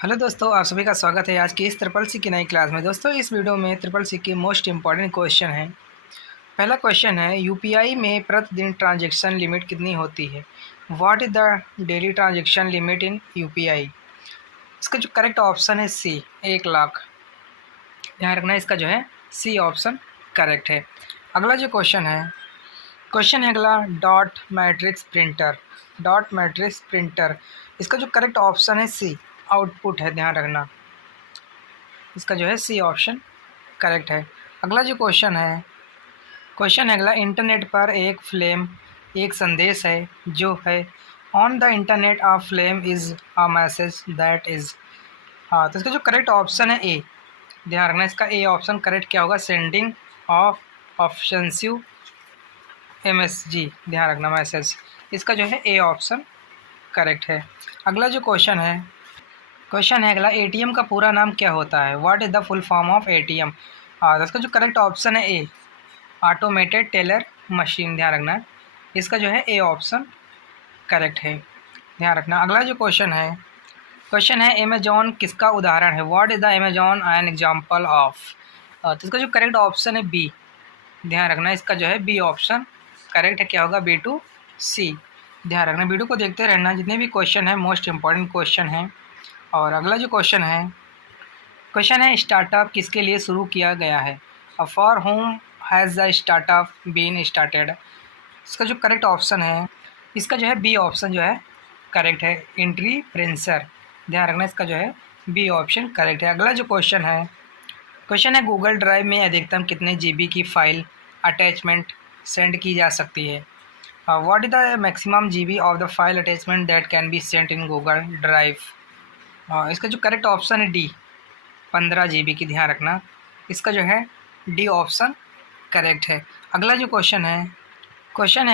Hello दोस्तों, आप सभी का स्वागत है आज की इस ट्रिपल सी की नई क्लास में। दोस्तों, इस वीडियो में ट्रिपल सी के मोस्ट इम्पॉर्टेंट क्वेश्चन है। पहला क्वेश्चन है, यूपीआई में प्रतिदिन ट्रांजैक्शन लिमिट कितनी होती है? What is the daily transaction limit in UPI? इसका जो करेक्ट ऑप्शन है सी, 1 लाख। ध्यान रखना, इसका जो है सी ऑप्शन करेक्ट है। अगला जो क्वेश्चन है अगला, dot matrix printer. Dot matrix printer, इसका जो करेक्ट ऑप्शन है सी, आउटपुट है। ध्यान रखना, इसका जो है सी ऑप्शन करेक्ट है। अगला जो क्वेश्चन है अगला, इंटरनेट पर एक संदेश है जो है, on the internet of flame is a message that is. हाँ, तो इसका जो करेक्ट ऑप्शन है ए। ध्यान रखना, इसका ए ऑप्शन करेक्ट क्या होगा? Sending of offensive MSG. ध्यान रखना, मैसेज। इसका जो है ए ऑप्शन करेक्ट है। अगला जो क्वेश्चन है अगला, एटीएम का पूरा नाम क्या होता है? What is the full form of ATM? हाँ, तो इसका जो करेक्ट ऑप्शन है ए, ऑटोमेटेड टेलर मशीन। ध्यान रखना, इसका जो है ए ऑप्शन करेक्ट है। ध्यान रखना, अगला जो क्वेश्चन है अमेजॉन किसका उदाहरण है? What is the Amazon an example of? तो इसका जो करेक्ट ऑप्शन है बी। ध्यान रखना, इसका जो है बी ऑप्शन करेक्ट है। क्या होगा? बी टू सी। ध्यान रखना, वीडियो को देखते रहना, जितने भी क्वेश्चन है मोस्ट इम्पॉर्टेंट क्वेश्चन हैं। और अगला जो क्वेश्चन है स्टार्टअप किसके लिए शुरू किया गया है? For whom has the startup been started? इसका जो करेक्ट ऑप्शन है, इसका जो है बी ऑप्शन जो है करेक्ट है, एंटरप्रेन्योर। ध्यान रखना, इसका जो है बी ऑप्शन करेक्ट है। अगला जो क्वेश्चन है गूगल ड्राइव में अधिकतम कितने जीबी की फाइल अटैचमेंट सेंड की जा सकती है? What is the maximum GB of the file attachment that can be sent in Google drive? इसका जो करेक्ट ऑप्शन है डी, 15 जीबी की। ध्यान रखना, इसका जो है डी ऑप्शन करेक्ट है। अगला जो क्वेश्चन है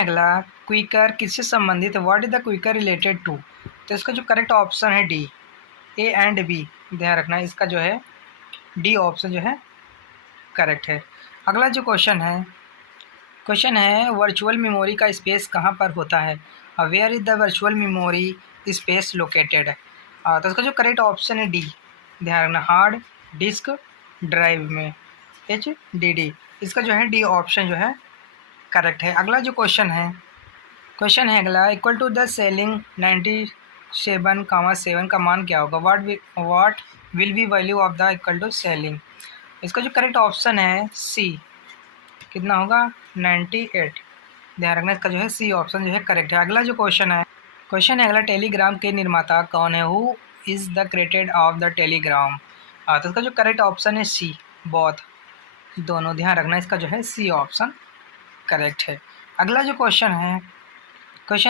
अगला, क्विकर किससे संबंधित है? What is the Quikr related to? तो इसका जो करेक्ट ऑप्शन है डी, ए एंड बी। ध्यान रखना, इसका जो है डी ऑप्शन जो है करेक्ट है। अगला जो क्वेश्चन है वर्चुअल मेमोरी का स्पेस कहाँ पर होता है? Where is the virtual memory space located? तो इसका जो करेक्ट ऑप्शन है डी। ध्यान रखना, हार्ड डिस्क ड्राइव में, HDD। इसका जो है डी ऑप्शन जो है करेक्ट है। अगला जो क्वेश्चन है अगला, इक्वल टू द सेलिंग 97,7 का मान क्या होगा? What will be value of the equal to ceiling? इसका जो करेक्ट ऑप्शन है सी, कितना होगा? 98। ध्यान रखना, इसका जो है सी ऑप्शन जो है करेक्ट है। अगला जो क्वेश्चन है अगला, टेलीग्राम के निर्माता कौन है? Who is the creator of the Telegram? तो इसका जो करेक्ट ऑप्शन है सी, बोथ, दोनों। ध्यान रखना, इसका जो है सी ऑप्शन करेक्ट है। अगला जो क्वेश्चन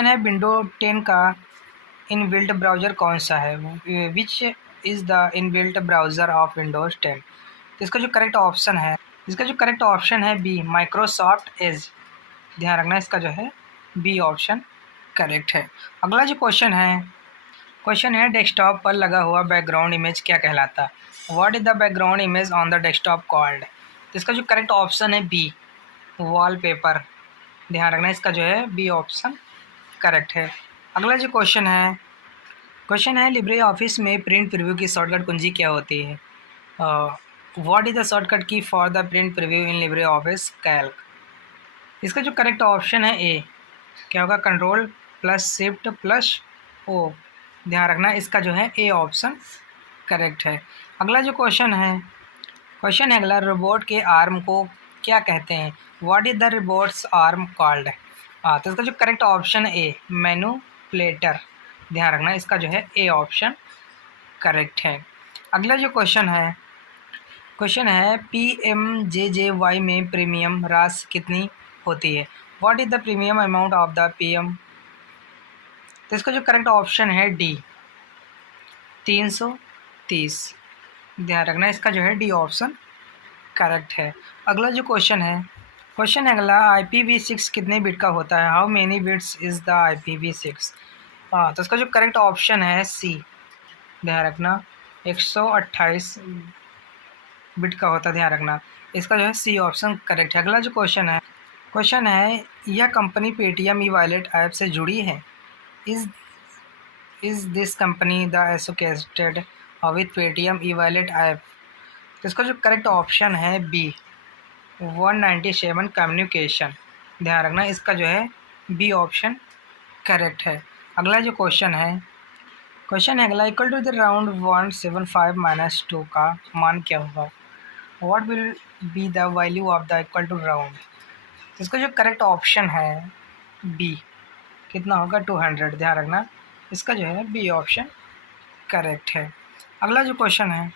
है विंडो 10 का इनबिल्ट ब्राउज़र कौन सा है? Which is the inbuilt browser of Windows 10? तो इसका जो करेक्ट ऑप्शन है बी, माइक्रोसॉफ्ट एज। ध्यान रखना, इसका जो है बी ऑप्शन करेक्ट है। अगला जो क्वेश्चन है डेस्कटॉप पर लगा हुआ बैकग्राउंड इमेज क्या कहलाता है? What is the background image on the desktop called? तो इसका जो करेक्ट ऑप्शन है बी, वॉलपेपर। ध्यान रखना, इसका जो है बी ऑप्शन करेक्ट है। अगला जो क्वेश्चन है लिब्रे ऑफिस में प्रिंट प्रीव्यू की शॉर्टकट कुंजी क्या होती है? What is the shortcut key for the print preview in LibreOffice Calc? इसका जो करेक्ट ऑप्शन है ए, क्या होगा? Control plus shift plus O. ध्यान रखना, इसका जो है ए ऑप्शन करेक्ट है। अगला जो क्वेश्चन है अगला, रोबोट के आर्म को क्या कहते हैं? What is the robots arm called? तो इसका जो करेक्ट ऑप्शन है ए, मैनिपुलेटर। ध्यान रखना, इसका जो है ए ऑप्शन करेक्ट है। अगला जो क्वेश्चन है PMJJY में प्रीमियम राशि कितनी होती है? What is the premium amount of the PM? तो इसका जो करेक्ट ऑप्शन है डी, 330। ध्यान रखना, इसका जो है डी ऑप्शन करेक्ट है। अगला जो क्वेश्चन है अगला, IPv6 कितने बिट का होता है? How many bits is the IPv6? तो इसका जो करेक्ट ऑप्शन है सी। ध्यान रखना, 128 बिट का होता है। ध्यान रखना, इसका जो है सी ऑप्शन करेक्ट है। अगला जो क्वेश्चन है यह company Paytm e wallet app से जुड़ी है? Is this company the associated with Paytm e wallet app. तो इसका जो करेक्ट ऑप्शन है बी 197 कम्युनिकेशन। ध्यान रखना इसका जो है बी ऑप्शन करेक्ट है। अगला जो क्वेश्चन है अगला, equal to the round 175 minus 2 का मान क्या होगा? What will be the value of the equal to round? इसका जो करेक्ट ऑप्शन है बी, कितना होगा? 200। ध्यान रखना इसका जो है बी ऑप्शन करेक्ट है। अगला जो क्वेश्चन है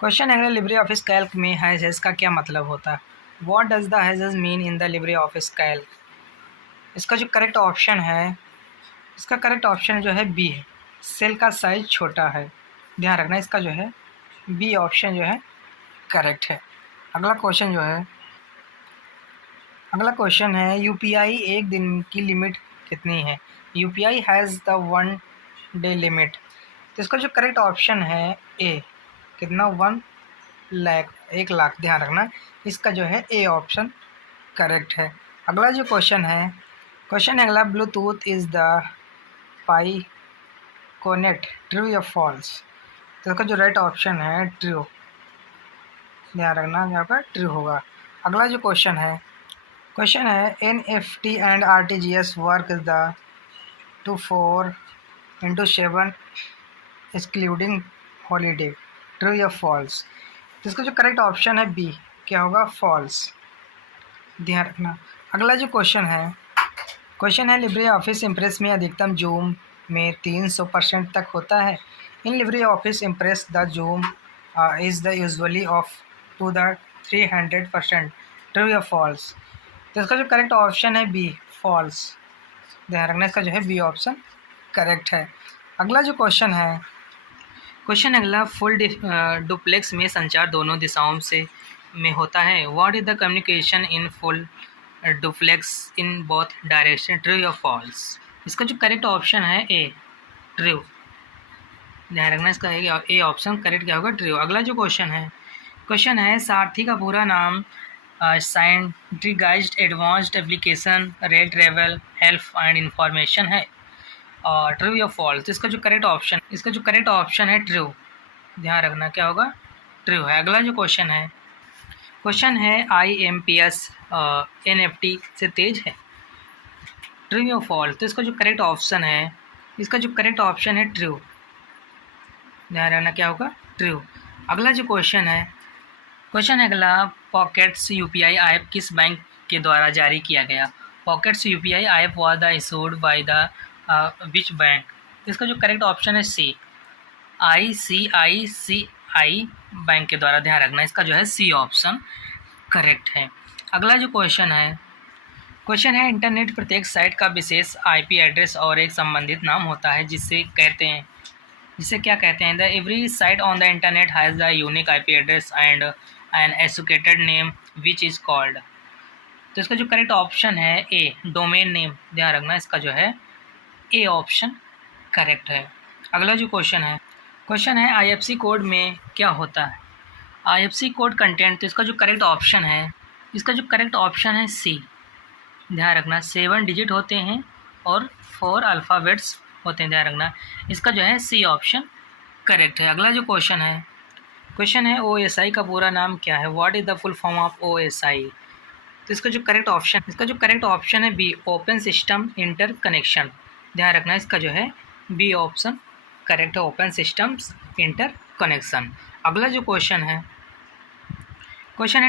अगला, लिब्रे ऑफिस कैल्क में हैशेस का क्या मतलब होता है? What does the hashes mean in the Libre office Calc? इसका जो करेक्ट ऑप्शन है जो है बी है, सेल का साइज छोटा है। ध्यान रखना इसका जो है बी ऑप्शन जो है करेक्ट है। अगला क्वेश्चन है यूपीआई एक दिन की लिमिट कितनी है? UPI has the 1 day limit. तो इसका जो करेक्ट ऑप्शन है ए, कितना? 1 लाख। ध्यान रखना इसका जो है ए ऑप्शन करेक्ट है। अगला जो क्वेश्चन है अगला, ब्लूटूथ इज़ द पाइकोनेट, ट्रू या फॉल्स? तो इसका जो राइट ऑप्शन है ट्रू। ध्यान रखना यहाँ पर ट्रू होगा। अगला जो क्वेश्चन है NFT and RTGS work is the 24/7 excluding holiday, true या फॉल्स? तो इसका जो करेक्ट ऑप्शन है बी, क्या होगा? फॉल्स। ध्यान रखना। अगला जो क्वेश्चन है लिब्रे ऑफिस इम्प्रेस में अधिकतम जूम में 300% तक होता है। In Libre office Impress the zoom is the usually of to the 300%, true या फॉल्स? तो इसका जो करेक्ट ऑप्शन है बी, फॉल्स। ध्यान रखना इसका जो है बी ऑप्शन करेक्ट है। अगला जो क्वेश्चन अगला, फुल डुप्लेक्स में संचार दोनों दिशाओं में होता है। What is the communication in full duplex in both direction, true या फॉल्स? इसका जो करेक्ट ऑप्शन है ए, ट्रू। ध्यान रखना इसका ए ऑप्शन करेक्ट क्या होगा? ट्रू। अगला जो क्वेश्चन है सारथी का पूरा नाम scientified advanced application rail travel help and information है, और ट्रू या फॉल्स? तो इसका जो करेक्ट ऑप्शन है ट्रू। ध्यान रखना क्या होगा? ट्रू है। अगला जो क्वेश्चन है IMPS NFT से तेज है, ट्रू या फॉल्स? तो इसका जो करेक्ट ऑप्शन है ट्रू। ध्यान रखना क्या होगा? ट्रू। अगला जो क्वेश्चन है अगला, पॉकेट्स यूपीआई ऐप किस बैंक के द्वारा जारी किया गया? Pockets UPI app was the issued by the which bank? इसका जो करेक्ट ऑप्शन है सी, ICICI बैंक के द्वारा। ध्यान रखना इसका जो है सी ऑप्शन करेक्ट है। अगला जो क्वेश्चन है इंटरनेट प्रत्येक साइट का विशेष IP एड्रेस और एक संबंधित नाम होता है, जिसे क्या कहते हैं? The every site on the internet has the unique IP address and an associated name which is called? तो इसका जो करेक्ट ऑप्शन है ए, डोमेन नेम। ध्यान रखना इसका जो है ए ऑप्शन करेक्ट है। अगला जो क्वेश्चन है IFSC कोड में क्या होता है? IFSC code content. तो इसका जो करेक्ट ऑप्शन है सी। ध्यान रखना 7 डिजिट होते हैं और 4 अल्फ़ाबेट्स होते हैं। ध्यान रखना इसका जो है सी ऑप्शन करेक्ट है। अगला जो क्वेश्चन है OSI का पूरा नाम क्या है? What is the full form of OSI? तो इसका जो करेक्ट ऑप्शन है B, open system interconnection. ध्यान रखना इसका जो है बी ऑप्शन करेक्ट है, ओपन सिस्टम्स इंटर कनेक्शन। अगला जो क्वेश्चन है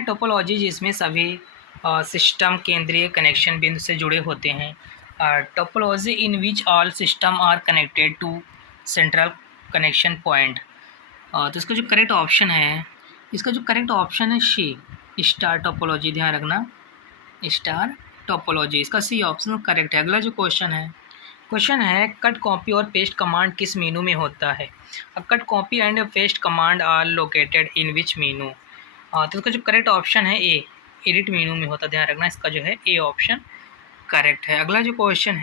टोपोलॉजी, जिसमें सभी सिस्टम केंद्रीय कनेक्शन बिंदु से जुड़े होते हैं। Topology in which all system are connected to central connection point. तो इसका जो करेक्ट ऑप्शन है सी, स्टार टोपोलॉजी। ध्यान रखना स्टार टोपोलॉजी, इसका सी ऑप्शन करेक्ट है। अगला जो क्वेश्चन है कट कॉपी और पेस्ट कमांड किस मेनू में होता है? Cut copy and paste command are located in which menu? तो इसका जो करेक्ट ऑप्शन है ए, एडिट मेनू में होता है। ध्यान रखना इसका जो है ए ऑप्शन करेक्ट है। अगला जो क्वेश्चन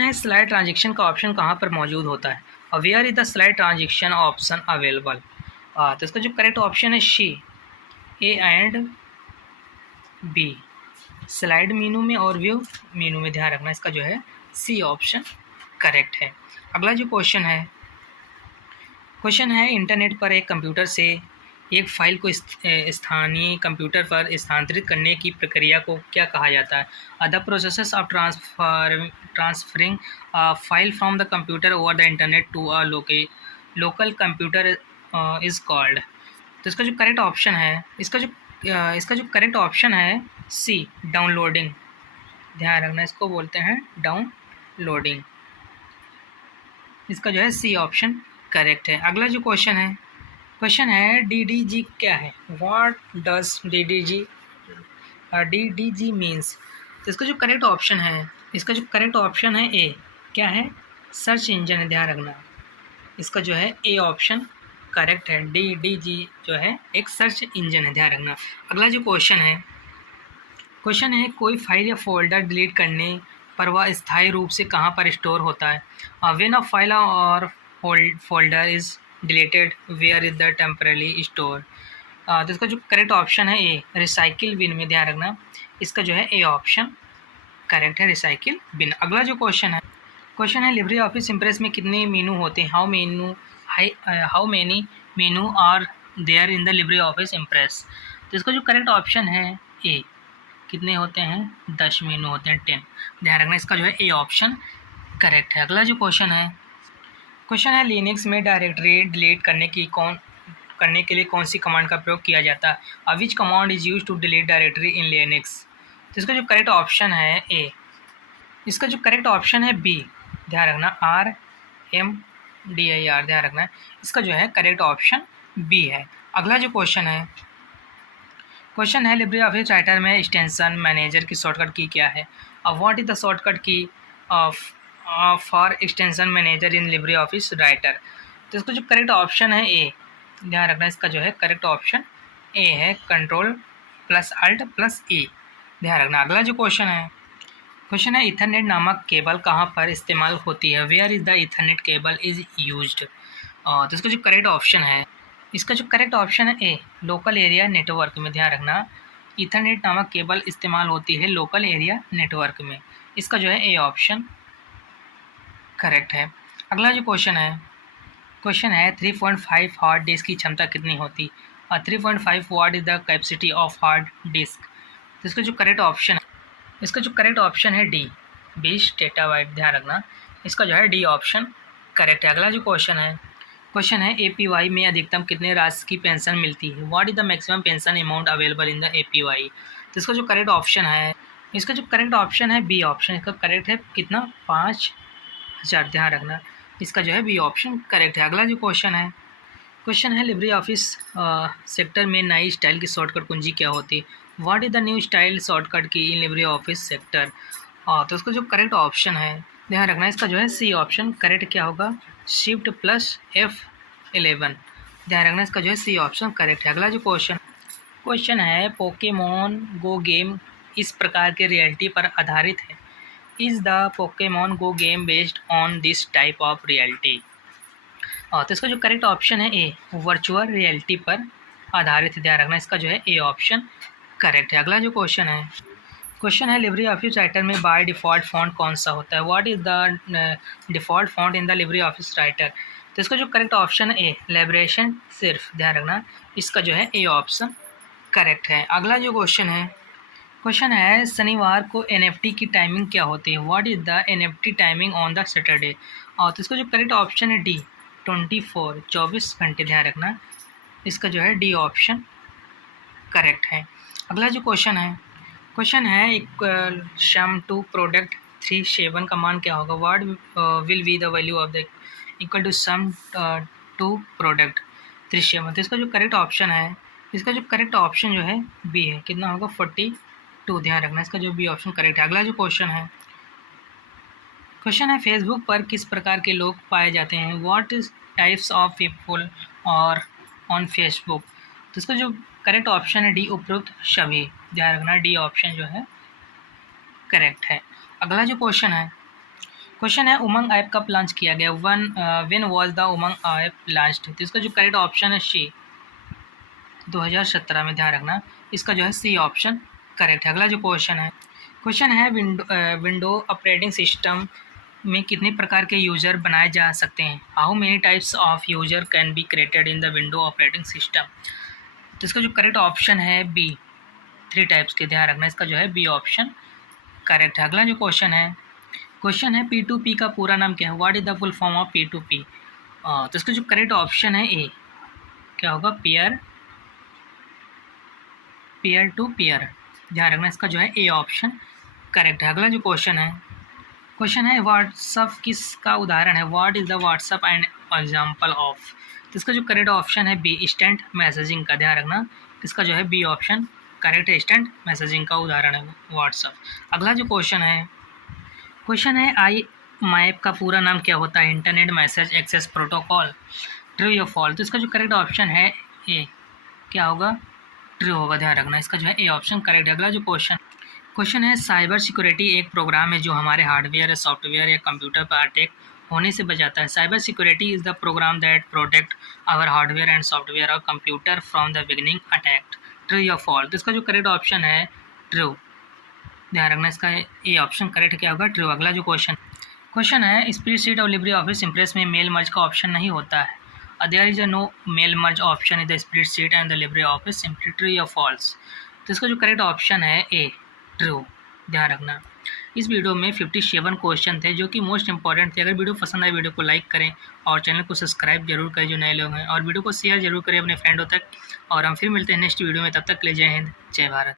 है स्लाइड ट्रांजेक्शन का ऑप्शन कहाँ पर मौजूद होता है? Where is the slide transaction option available? तो इसका जो करेक्ट ऑप्शन है C, A and B, slide menu में और व्यू मेनू में। ध्यान रखना इसका जो है सी ऑप्शन करेक्ट है। अगला जो क्वेश्चन क्वेश्चन है इंटरनेट पर एक कंप्यूटर से एक फाइल को स्थानीय कंप्यूटर पर स्थानांतरित करने की प्रक्रिया को क्या कहा जाता है? The process of transferring file from the computer over the internet to a local computer is called. तो इसका जो करेक्ट ऑप्शन है, इसका जो करेक्ट ऑप्शन है सी, डाउनलोडिंग। ध्यान रखना, इसको बोलते हैं डाउनलोडिंग। इसका जो है सी ऑप्शन करेक्ट है। अगला जो क्वेश्चन है DDG क्या है? What does DDG means? तो इसका जो करेक्ट ऑप्शन है ए, क्या है? सर्च इंजन है। ध्यान रखना, इसका जो है ए ऑप्शन करेक्ट है। DDG जो है एक सर्च इंजन है। ध्यान रखना। अगला जो क्वेश्चन है कोई फाइल या फोल्डर डिलीट करने पर वह स्थायी रूप से कहाँ पर स्टोर होता है? व्हेन अ फाइल और folder is deleted, where is the temporary store? तो इसका जो करेक्ट ऑप्शन है ए, रिसाइकिल बिन में। ध्यान रखना, इसका जो है ए ऑप्शन करेक्ट है, रिसाइकिल बिन। अगला जो क्वेश्चन है लिब्रे ऑफिस इम्प्रेस में कितने मेनू होते हैं? How many menu are there in the Libre office Impress? तो इसका जो करेक्ट ऑप्शन है ए, कितने होते हैं? 10 मेनू होते हैं, 10। ध्यान रखना, इसका जो है ए ऑप्शन करेक्ट है। अगला जो क्वेश्चन है लिनक्स में डायरेक्टरी डिलीट करने के लिए कौन सी कमांड का प्रयोग किया जाता है? Which command is use to delete directory in Linux? तो इसका जो करेक्ट ऑप्शन है ए, इसका जो करेक्ट ऑप्शन है बी। ध्यान रखना, RMDIR। ध्यान रखना, इसका जो है करेक्ट ऑप्शन बी है। अगला जो क्वेश्चन है लिब्रे ऑफिस राइटर में एक्सटेंशन मैनेजर की शॉर्टकट की क्या है? What is the shortcut key for extension manager in Libre office writer? तो इसका जो करेक्ट ऑप्शन है ए। ध्यान रखना, इसका जो है करेक्ट ऑप्शन ए है, Ctrl+Alt+E। ध्यान रखना। अगला जो क्वेश्चन है इथरनेट नामक केबल कहाँ पर इस्तेमाल होती है? Where is the Ethernet cable is used? तो इसका जो करेक्ट ऑप्शन है, इसका जो करेक्ट ऑप्शन है ए, लोकल एरिया नेटवर्क में। ध्यान रखना, इथरनेट नामक केबल इस्तेमाल होती है लोकल एरिया नेटवर्क में। इसका जो है ए ऑप्शन करेक्ट है। अगला जो क्वेश्चन है 3.5 हार्ड डिस्क की क्षमता कितनी होती? 3.5 what is the capacity of hard disk? तो इसका जो करेक्ट ऑप्शन है डी, 20 टेराबाइट। ध्यान रखना, इसका जो है डी ऑप्शन करेक्ट है। अगला जो क्वेश्चन है APY में अधिकतम कितने राशि की पेंशन मिलती है? What is the maximum pension amount available in the APY? तो इसका जो करेक्ट ऑप्शन है बी ऑप्शन। इसका करेक्ट है कितना? 5,000। ध्यान रखना, इसका जो है बी ऑप्शन करेक्ट है। अगला जो क्वेश्चन है लिब्रे ऑफिस सेक्टर में नई स्टाइल की शॉर्टकट कुंजी क्या होती है? What is the new style shortcut की इन लिब्रे ऑफिस सेक्टर? तो इसका जो करेक्ट ऑप्शन है, ध्यान रखना, इसका जो है सी ऑप्शन करेक्ट क्या होगा? Shift+F11। ध्यान रखना, इसका जो है सी ऑप्शन करेक्ट है। अगला जो क्वेश्चन है पोकेमॉन गो गेम इस प्रकार के रियलिटी पर आधारित है? Is the Pokemon go game based on this type of reality? तो इसका जो करेक्ट ऑप्शन है ए, वर्चुअल रियलिटी पर आधारित है। ध्यान रखना, इसका जो है ए ऑप्शन करेक्ट है। अगला जो क्वेश्चन है लिब्रे ऑफिस राइटर में बाय डिफ़ॉल्ट फॉन्ट कौन सा होता है? What is the default font in the Libre office writer? तो इसका जो करेक्ट ऑप्शन है ए, लिबरेशन सिर्फ। ध्यान रखना, इसका जो है ए ऑप्शन करेक्ट है। अगला जो क्वेश्चन है शनिवार को NFT की टाइमिंग क्या होती है? What is the NFT timing on the Saturday? और तो इसका जो करेक्ट ऑप्शन है डी, 24 घंटे। ध्यान रखना, इसका जो है डी ऑप्शन करेक्ट है। अगला जो क्वेश्चन है सम टू प्रोडक्ट 37 का मान क्या होगा? What will be the value of the equal to sum to product 37? तो इसका जो करेक्ट ऑप्शन जो है बी है, कितना होगा? 42। ध्यान रखना, इसका जो बी ऑप्शन करेक्ट है। अगला जो क्वेश्चन है फेसबुक पर किस प्रकार के लोग पाए जाते हैं? What is types of people और ऑन फेसबुक? तो इसका जो करेक्ट ऑप्शन है डी, उपरोक्त सभी। ध्यान रखना, डी ऑप्शन जो है करेक्ट है। अगला जो क्वेश्चन है उमंग ऐप कब लॉन्च किया गया? When was the Umang app launched? तो इसका जो करेक्ट ऑप्शन है सी, 2017 में। ध्यान रखना, इसका जो है सी ऑप्शन करेक्ट है। अगला जो क्वेश्चन है विंडो ऑपरेटिंग सिस्टम में कितने प्रकार के यूज़र बनाए जा सकते हैं? How many types of user can be created in the window operating system? तो इसका जो करेक्ट ऑप्शन है बी, 3 टाइप्स के, ध्यान रखना, इसका जो है बी ऑप्शन करेक्ट है। अगला जो क्वेश्चन है P2P का पूरा नाम क्या है? What is the full form of P2P? तो इसका जो करेक्ट ऑप्शन है ए, क्या होगा? पीयर टू पीयर, ध्यान रखना, इसका जो है ए ऑप्शन करेक्ट है। अगला जो क्वेश्चन है व्हाट्सअप किसका उदाहरण है? What is the WhatsApp and example of? तो इसका जो करेक्ट ऑप्शन है बी, इंस्टेंट मैसेजिंग का, ध्यान रखना, इसका जो है बी ऑप्शन करेक्ट है, इंस्टेंट मैसेजिंग का उदाहरण है व्हाट्सअप। अगला जो क्वेश्चन है आई मैप का पूरा नाम क्या होता है? Internet message access protocol. True या फॉल्स? तो इसका जो करेक्ट ऑप्शन है ए, क्या होगा? ट्रू होगा, ध्यान रखना, इसका जो है ए ऑप्शन करेक्ट है। अगला जो क्वेश्चन है साइबर सिक्योरिटी एक प्रोग्राम है जो हमारे हार्डवेयर या सॉफ्टवेयर या कंप्यूटर पर अटैक होने से बचाता है। Cyber security is the program that protect our hardware and software or computer from the beginning attack. True या फॉल्स? तो इसका जो करेक्ट ऑप्शन है ट्रू, ध्यान रखना, इसका ए ऑप्शन करेक्ट क्या होगा? ट्रू। अगला जो क्वेश्चन है स्प्रेडशीट और लिब्रे ऑफिस इम्प्रेस में मेल मर्ज का ऑप्शन नहीं होता है। There is a no mail merge option in the spreadsheet and the Libre Office simply. True या फॉल्स? तो इसका जो करेक्ट ऑप्शन है ए, ट्रू, ध्यान रखना। इस वीडियो में 57 क्वेश्चन थे जो कि मोस्ट इंपॉर्टेंट थे। अगर वीडियो पसंद आए वीडियो को लाइक करें और चैनल को सब्सक्राइब जरूर करें जो नए लोग हैं, और वीडियो को शेयर जरूर करें अपने फ्रेंडों तक। और हम फिर मिलते हैं नेक्स्ट वीडियो में, तब तक के लिए जय हिंद, जय भारत।